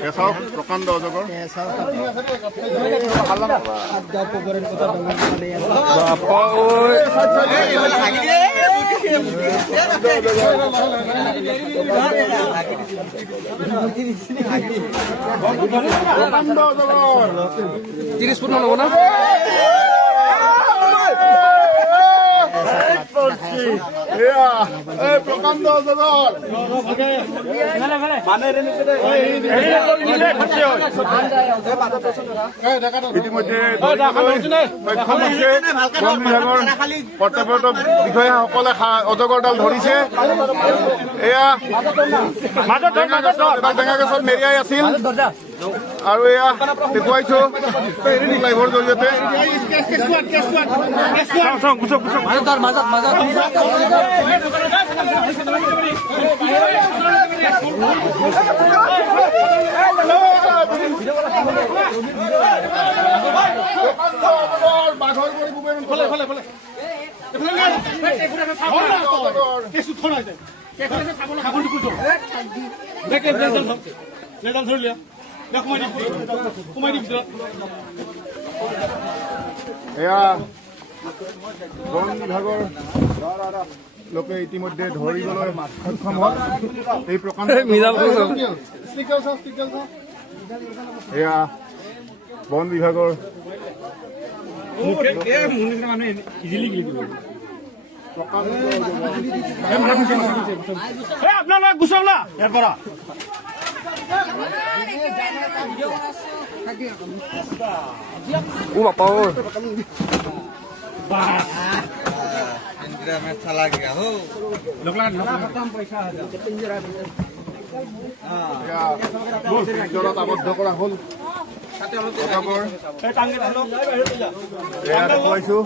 কেশৱ প্ৰকাণ্ড অজগৰ প্ৰকাণ্ড অজগৰ 30 ফুট মান হ'ব না প্ৰকাণ্ড অজগৰ ইতিমধ্যে কৰ্তব্যৰত বিষয়াসকলে অজগৰডাল ধৰিছে। এয়া টেঙা গছত মেৰিয়াই আছিল আৰু এয়া দেখুৱাইছো লাইভৰ জৰিয়তে। এয়া বন বিভাগৰ লোকে ইতিমধ্যে ধৰিবলৈ সক্ষম হ'ল এই প্ৰকাণ্ড। এয়া বন বিভাগৰ আপোনালোকে গুচাওক না ইয়াৰ পৰা। বাপা আবদ্ধ কৰা হ'ল। দেখুৱাইছো।